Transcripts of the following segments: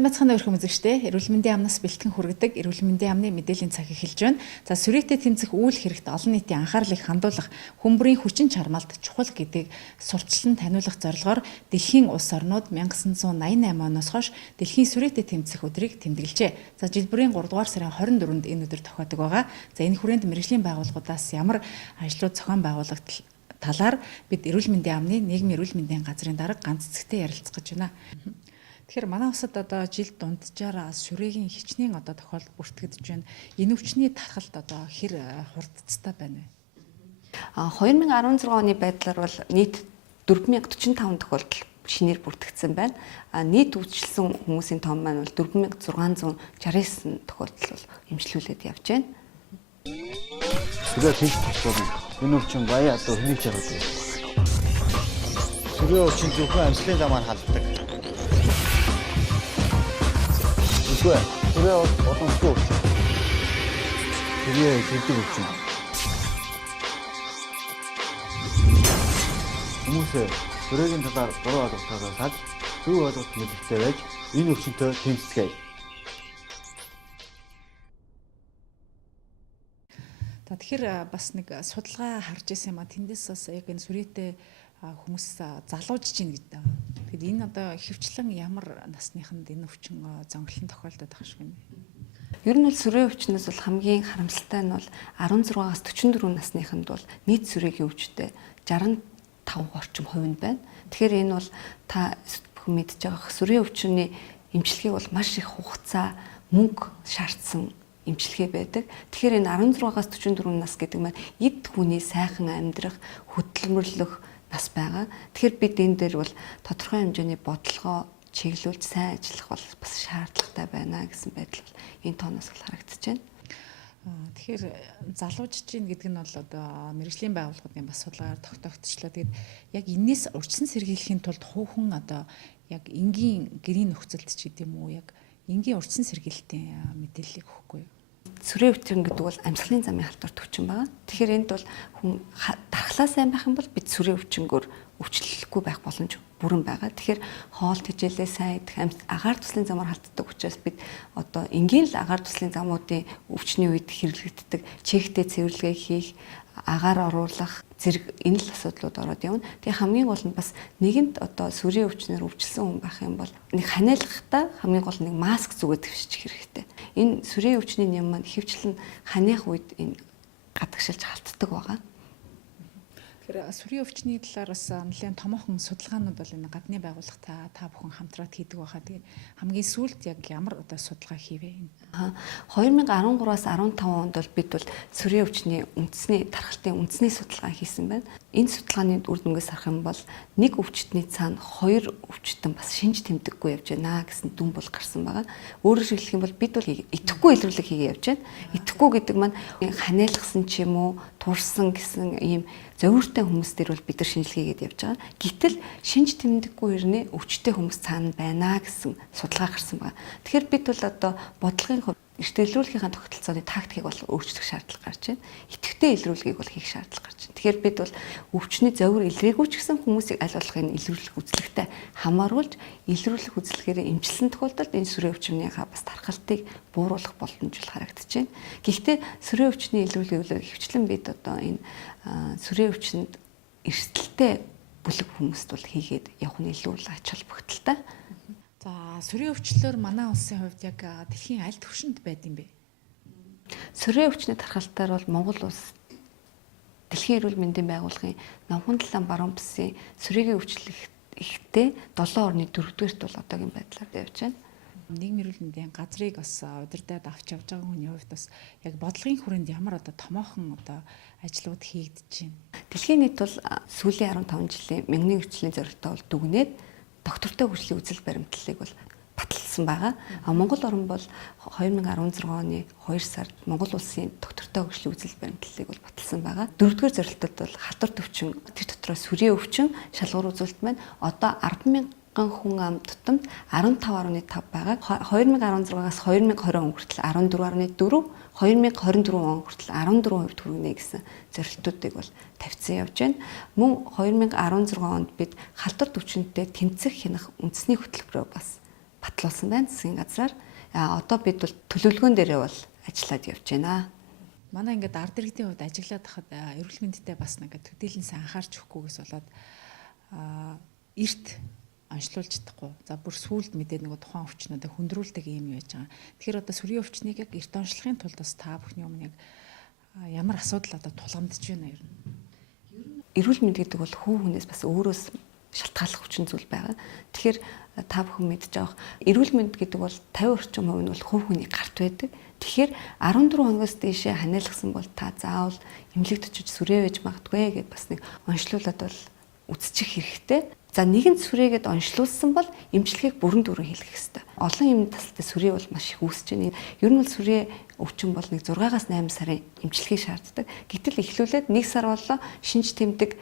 Самбайцгааны өрхөн үзэгчдээ эрүүл мэндийн амнаас бэлтгэн хүргэдэг эрүүл мэндийн амны мэдээллийн цаг эхэлж байна. За сүрээтэй тэмцэх үйл хэрэгт олон нийтийн анхаарлыг хандуулах хүмбэрийн хүчин чармаалт чухал гэдгийг сурталчилан таниулах зорилгоор дэлхийн улс орнууд 1988 оноос хойш дэлхийн сүрээтэй тэмцэх өдрийг тэмдэглэжээ. За жил бүрийн 3 дугаар сарын 24-нд энэ өдөр тохиодог байгаа. За энэ хүрээнд мэргэжлийн байгууллагуудаас ямар ажлууд зохион байгуулагдал талаар бид эрүүл мэндийн амны нийгмийн эрүүл мэндийн газрын дарга ганц цэгтэй ярилцах гэж байна. Тэгэхээр манай улсад одоо жил дунджаар сүрээгийн хичнээн одоо тохиолдол бүртгэгдэж байна. Энэ өвчний тархалт одоо хэр хурдцтай байна вэ? 2016 оны байдлаар бол нийт 4045 тохиолдол шинээр бүртгэгдсэн байна. Нийт өвчлсөн хүмүүсийн тоон маань бол 4669 тохиолдол бол эмчилүүлээд явж байна. Сүрээ хийж тусгал энэ өвчин баяа одоо хэмжиж байгаа юм. Сүрээ өвчин зөвхөн амьслын замаар халддаг. Сүрээ боломжтой өвчин. Сүрээ хийдэг өвчин. Хүмүүсээ сүрээгийн талаар буруу ойлголтоос салж зөв ойлголт мэдээлэлтэй байж энэ өвчнөд тэмцэцгээе. Тэгэхээр бас нэг судалгаа харж ирсэн юм а тэндээс бас яг энэ сүрээтэй хүмүүс залуужж гин гэдэг. Тэгэд энэ одоо хөвчлэн ямар насныханд энэ өвчин зонголон тохиолдоод байгаа шиг байна. Ер нь бол сүрээ өвчнөөс бол хамгийн харамсалтай нь бол 16-аас 44 насныханд бол нийт сүрээгийн өвчтэй 65% орчим хувь нь байна. Тэгэхээр энэ бол та бүхэн мэдж байгаа сүрээ өвчний эмчилгээг бол маш их хугацаа, мөнгө шаардсан эмчилгээ байдаг. Тэгэхээр энэ 16-аас 44 нас гэдэг маань эд хүний сайхан амьдрах, хөдөлмөрлөх нас байгаа. Тэгэхээр бид энэ дээр бол тодорхой хэмжээний бодлогоо чиглүүлж сайн ажиллах бол бас шаардлагатай байна гэсэн байдал бол энэ тооноос бол харагдаж байна. Тэгэхээр залуужж гин гэдэг нь бол одоо мэргэжлийн байгууллагуудын бас судалгаагаар тогтоогдчихлоо. Тэгээд яг энэс урьдчилан сэргийлэхийн тулд хувь хүн одоо яг энгийн гэрийн нөхцөлд ч гэдэм үү яг энгийн урьдчилан сэргийлэлтийн мэдээллийг өгөхгүй юу? Сүрээ өвчин гэдэг бол амьсгалын замын халдварт өвчин байна. Тэгэхээр энд бол хүн дархлаа сайн байх юм бол бид сүрээ өвчнгөөр өвчлөхгүй байх боломж бүрэн байгаа. Тэгэхээр хоол тэжээлээ сайн идэх, агаар туслын замаар халддаг учраас бид одоо энгийн л агаар туслын замуудын өвчний үед хэрэглэгддэг чектэй цэвэрлэгээ хийх, агаар оруулах зэрэг энэ л асуудлууд ороод явна. Тэгээ хамгийн гол нь бас нэгэнд одоо сүрээ өвчнөр өвчлсөн хүн байх юм бол нэг ханиалгахдаа хамгийн гол нэг маск зүгээд твшчих хэрэгтэй. Энэ сүрээ өвчний юм маань хөвчлэн ханиах үед энэ гадагшилж халтдаг байгаа. Тэгэхээр сүрээ өвчний талаар бас нэлээд томоохон судалгаанууд бол энэ гадны байгууллага та бүхэн хамтраад хийдэг байхаа. Тэгээ хамгийн сүүлд яг ямар одоо судалгаа хийвэ? 2013-аас 15 онд бол бид бол сүрээ өвчний үндэсний тархалтын үндэсний судалгаа хийсэн байна. Энэ судалгааны үр дүнгээс харах юм бол нэг өвчтний цаана хоёр өвчтөн бас шинж тэмдэггүй явж байна гэсэн дүн бол гарсан байгаа. Өөрөөр хэлэх юм бол бид бол идэхгүй илрүүлэг хийгээ явж байна. Идэхгүй гэдэг маань ханиалгасан ч юм уу, турсан гэсэн ийм зөвөртэй хүмүүс дээр бол бид нар шинжилгээгээд явж байгаа. Гэтэл шинж тэмдэггүй хэрнээ өвчтэй хүмүүс цаана байна гэсэн судалгаа гарсан байна. Тэгэхээр бид бол одоо бодлогын хувьд эртний илрүүлэхийн тогтолцооны тактикийг бол өөрчлөх шаардлага гарч байна. Идэвхтэй илрүүлгийг бол хийх шаардлага гарч байна. Тэгэхээр бид бол өвчний зөвөр илрээгүй ч гэсэн хүмүүсийг аль болох энэ илрүүлэх үзлэгтэй хамааруулж илрүүлэх үзлэгээр эмчилсэн тохиолдолд энэ сүрээ өвчмнийхаа бас тархалтыг бууруулах боломж бол харагдаж байна. Гэхдээ сүрээ өвчний илрүүлгийг бол хвчлэн бид одоо энэ сүрээ өвчнөд эрсдэлтэй бүлэг хүмүүст бол хийгээд явах нь илүү ач холбогдолтой. За сүрээ өвчлөөр манай улсын хувьд яг дэлхийн аль түвшинд байд юм бэ? Сүрээ өвчний тархалтаар бол Монгол улс Дэлхийн эрүүл мэндийн байгууллагын номхон талаан баруун бүсийн сүрээгийн өвчлөх ихтэй 7 орны 4-р бол одоогийн байдлаар явж байна. Нийгмийн эрүүл мэндийн газрыг бас удирдаад авч явж байгаа хүний хувьд бас яг бодлогын хүрээнд ямар одоо томоохон одоо ажлууд хийгдэж байна. Дэлхийн нийт бол сүүлийн 15 жилийн мянган өвчлийн зорилттой бол дүгнээд доктортой хүршлийн үзэл баримтлалыг бол баталсан байгаа. Монгол орн бол 2016 оны 2 сард Монгол улсын доктортой хүршлийн үзэл баримтлалыг бол баталсан байгаа. 4-р зорилтод бол халдварт өвчин, тэр дотроо сүрээ өвчин, шалгуур үзүүлэлт маань одоо 10,000 хүн ам тутамд 15.5 байгаа. 2016-аас 2020 он хүртэл 14.4, 2024 он хүртэл 14% хүргэнэ гэсэн зорилтуудыг бол тавьсан явж байна. Мөн 2016 онд бид халдварт өвчнөдтэй тэмцэх хянах үндэсний хөтөлбөрөөр бас батлуулсан байна засгийн газраар. Одоо бид бол төлөвлөгөөн дээрээ бол ажиллаад явж байна. Манай ингээд ард иргэдийн хувьд ажиглаад хахад эрүүл мэндэд бас ингээд төдийлөнс анхаарч өгөхгүйгээс болоод эрт онцлуулж чадахгүй. За бүр сүулт мэдээд нэг тухайн өвчнөдө хүндрүүлдэг юм яаж байгаа. Тэгэхээр одоо сүрийн өвчнийг яг эрт онцлохын тулд бас та бүхний өмнө яг ямар асуудал одоо тулгамдж байна ер нь. Эрүүл мэнд гэдэг бол хүн хүнээс бас өөрөөс шалтгааллах хүчин зүйл байгаа. Тэгэхээр та бүхэн мэдж байгаа. Эрүүл мэнд гэдэг бол 50% нь бол хувь хүний гарт байдаг. Тэгэхээр 14 хоногоос дээшээ ханиалгасан бол та заавал эмнэлэгт очиж сүрээ байж магадгүй гэд бас нэг онцлуулаад бол үзчих хэрэгтэй. За нэгэн сүрээгээд онцлуулсан бол эмчилгээг бүрэн дүүрэн хийлгэх хэрэгтэй. Олон юм тасалтай сүрээ бол маш их үүсэж байна. Ер нь бол сүрээ өвчин бол нэг 6-8 сарын эмчилгээг шаарддаг. Гэтэл эхлүүлээд 1 сар боллоо шинж тэмдэг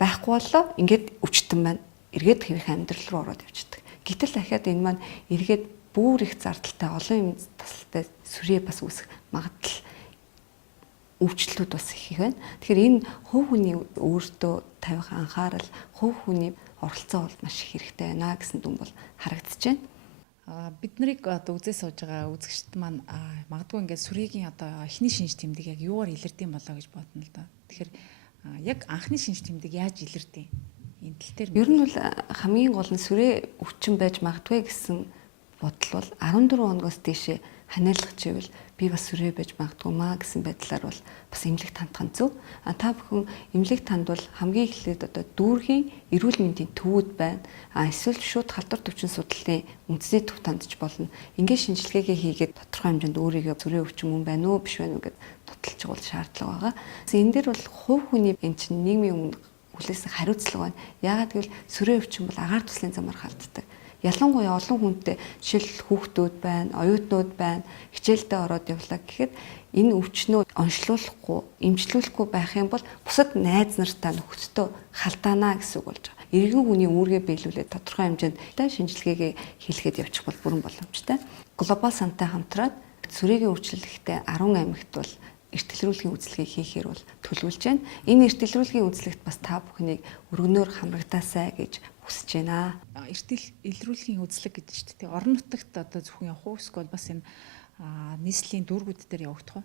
байхгүй боллоо ингээд өвчтөн байна. Эргээд хэвих амьдрал руу ороод явчихдаг. Гэтэл дахиад энэ маань эргээд бүр их зардалтай олон юм тасалтай сүрээ бас үүсэх магадлал өвчлөлүүд бас их байна. Тэгэхээр энэ хувь хүний өөртөө тавих анхаарал, хувь хүний оролцоо бол маш их хэрэгтэй байна гэсэн дүн бол харагдаж байна. Бид нарыг одоо үзээ сууж байгаа үзэгчд маань магадгүй ингээд сүрээгийн одоо эхний шинж тэмдэг яг юугаар илэрдэм болоо гэж бодно л да. Тэгэхээр яг анхны шинж тэмдэг яаж илэрдэм? Энэ тал дээр ер нь бол хамгийн гол нь сүрээ өвчин байж магадгүй гэсэн бодол бол 14 хоногоос дээшээ ханиалгах чивэл би бас сүрээ байж магадгүй маа гэсэн байдлаар бол бас эмнэлэгт хандах нь зөв. Та бүхэн эмнэлэгт хандвал хамгийн эхлээд одоо дүүргийн эрүүл мэндийн төвүүд байна. Эсвэл шууд халдвар төвчин судлалын үндэсний төвд хандж болно. Ингээд шинжилгээгээ хийгээд тодорхой хэмжээнд өөрийгөө сүрээ өвчин мөн байна уу биш байна уу гэд тодтолж байгаа шаардлага байгаа. Энэ дээр бол хувь хүний энэ чинь нийгмийн өмнө хүлээсэн хариуцлага байна. Яагаад гэвэл сүрээ өвчин бол агаар туслын замаар халддаг. Ялангуяа олон хүнтэй жишээл хүүхдүүд байна, оюутнууд байна, хичээлдээ ороод явлаа гэхэд энэ өвчнөө онцлуулахгүй, эмчлүүлэхгүй байх юм бол бусад найз нартай нөхөдтэй халдаана гэсэн үг болж байгаа. Иргэн хүний үүргээ биелүүлээд тодорхой хэмжээнд шинжилгээгээ хийлгээд явчих бол бүрэн боломжтой. Глобал сантай хамтраад сүрээгийн өвчлөлттэй 10 аймагт бол эртэлрүүлгийн үзлэгийг хийхээр бол төлөвлөж байна. Энэ эртэлрүүлгийн үзлэгт бас та бүхнийг өргөнөөр хамрагдаасай гэж хүсэж байна. Илрүүлгийн үзлэг гэдэг чинь тийм орон нутагт одоо зөвхөн явах уу эсвэл бас энэ нийслэлийн дүүргүүд дээр явагдах уу?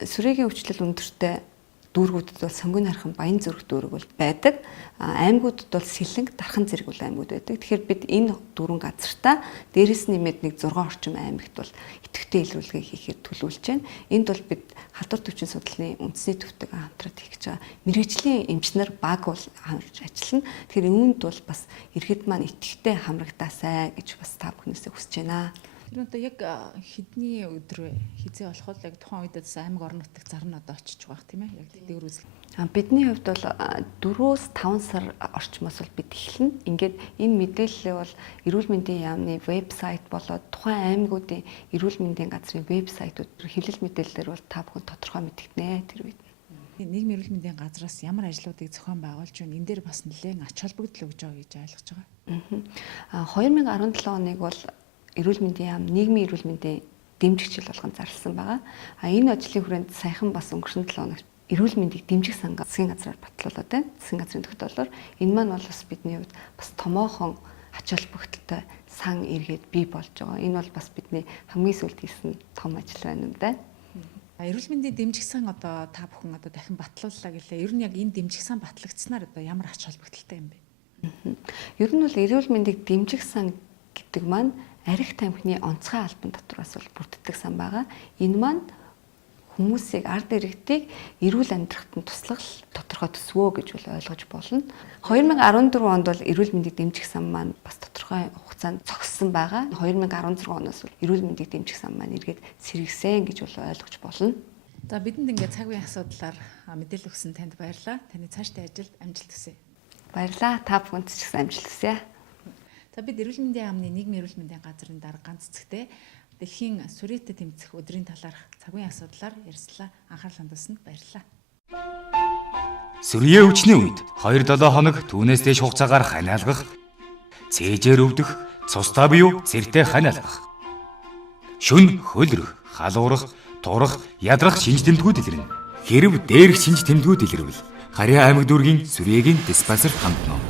Сүрээгийн өвчлөл өндөртэй дүүргүүдэд бол сонгон хархан Баян зүрх дүүрэг бол байдаг. Аймагуудад бол Сэлэнг, Дархан зэрэг бол аймагуд байдаг. Тэгэхээр бид энэ дөрвөн газартаа дээрэс нэмээд нэг 6 орчим аймагт бол идэвхтэй илрүүлгээ хийхээр төлөвлөж байна. Энд бол бид халдвар төвчин судлалын үндэсний төвтэйг хамтраад хийх гэж байгаа. Мэргэжлийн эмчнэр баг бол хамарч ажиллана. Тэгэхээр үүнд бол бас иргэд маань идэвхтэй хамрагдаасай гэж бас та бүхнээсээ хүсэж байна. Тэр одоо яг хэдний өдөр хизээ болох бол яг тухайн үед аймаг орон нутаг зарна одоо очиж байгаа тийм ээ яг тэтгэр үзэл. Бидний хувьд бол 4-5 сар орчмоос бол бид эхэлнэ. Ингээд энэ мэдээлэлээ бол эрүүл мэндийн яамны вебсайт болоод тухайн аймагуудын эрүүл мэндийн газрын вебсайтууд хэвлэл мэдээлэлээр бол та бүхэн тодорхой мэдгэнэ тэр үед. Нийгмийн эрүүл мэндийн газраас ямар ажлуудыг зохион байгуулж байна? Энэ дээр бас нэлээд ач холбогдол өгж байгаа гэж ойлгож байгаа. 2017 оныг бол эрүүл мэндийн яам нийгмийн эрүүл мэндийн дэмжигчл болгон зарласан байгаа. Энэ ажлын хүрээнд саяхан бас өнгөрсөн 7 хоногт эрүүл мэндийг дэмжих сангаа засгийн газраар батлуулаад байна. Засгийн газрын тогтоолоор энэ маань бол бас бидний хувьд бас томоохон ач холбогдолтой сан эргээд бий болж байгаа. Энэ бол бас бидний хамгийн сүүлд хийсэн том ажил байна юм байна. Эрүүл мэндийн дэмжих сан одоо та бүхэн одоо дахин батлууллаа гэлээ. Ер нь яг энэ дэмжих сан батлагдсанаар одоо ямар ач холбогдолтой юм бэ? Ер нь бол эрүүл мэндийг дэмжих сан гэдэг маань арх тамхины онцгой албан дотроос бол бүрддэг сан байгаа. Энэ маань хүмүүсийг ард иргэдийг эрүүл амьдрахад нь туслах тодорхой төсвөө гэж бол ойлгож болно. 2014 онд бол эрүүл мэндийг дэмжих сан маань бас тодорхой хугацаанд зогссон байгаа. 2016 оноос бол эрүүл мэндийг дэмжих сан маань эргээд сэргийсэн гэж бол ойлгож болно. За бидэнд ингээд цаг үеийн асуудлаар мэдээлэл өгсөн танд баярлалаа. Таны цаашдын ажилд амжилт хүсье. Баярлалаа. Та бүхэнд ч гэсэн амжилт хүсье. За бид эрүүл мэндийн яамны нийгмийн эрүүл мэндийн газрын дарга ганц цэгтээ дэлхийн сүрээтэй тэмцэх өдрийн талаарх цаг үеийн асуудлаар ярьслаа. Анхаарал хандуулсанд баярлалаа. Сүрээ өвчний үед 2-7 хоног түүнээс дээш хугацаагаар ханиалгах, цээжээр өвдөх, цустай буюу сэртэй ханиалгах. Шүн хөлрөх, халуурах, турах, ядрах шинж тэмдгүүд илэрнэ. Хэрв дээрх шинж тэмдгүүд илэрвэл Харьяа аймаг дүүргийн сүрээгийн диспансерт хандна.